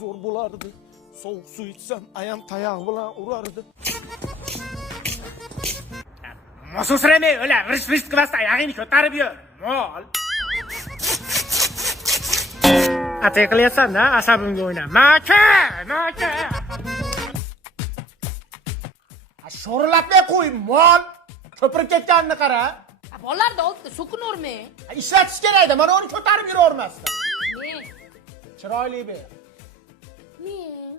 zo'r bo'lardi. Sovuq suv ichsam, ayam tayoq bilan urardi. Mosusramay, o'la, vish qilmasdan oyog'ingni ko'tarib yur. Mol. Atay qilyapsan-da, asabimga o'yna. Maka! Sho'rlatmay qo'y, mol. Ko'pirib ketganini qara. Bolalarda oldi so'kinurmi? Ishlatish kerak-da, mana uni ko'tarib yuravermasdan. Men. Chiroyli ber. Men.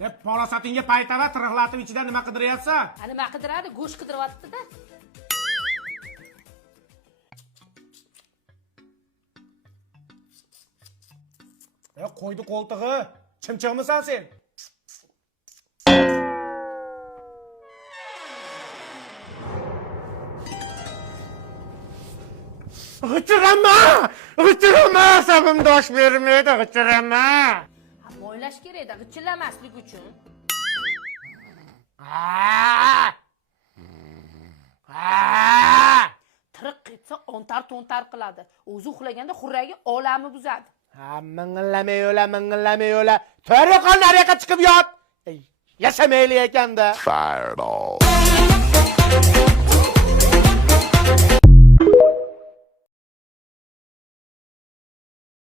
Deb palosatingga paytava tiriqlatib ichidan nima qidiryapsan? Nima qidiradi? Go'sht qidiryapti-da. Qo'ydi qo'ltig'i. Chimchiqmisan sen? G'ichirama, asabim dosh bermaydi, g'ichirama. Mo'ylash kerak-da, g'ichillamaslik uchun. Tiriq ketsa ontar-to'ntar qiladi. O'zi uxlaganda xurragi olami buzadi. Ming'illamay o'la. To'g'ri qol nariyoqqa chiqib yot. Yashamayli ekanda. Fireball.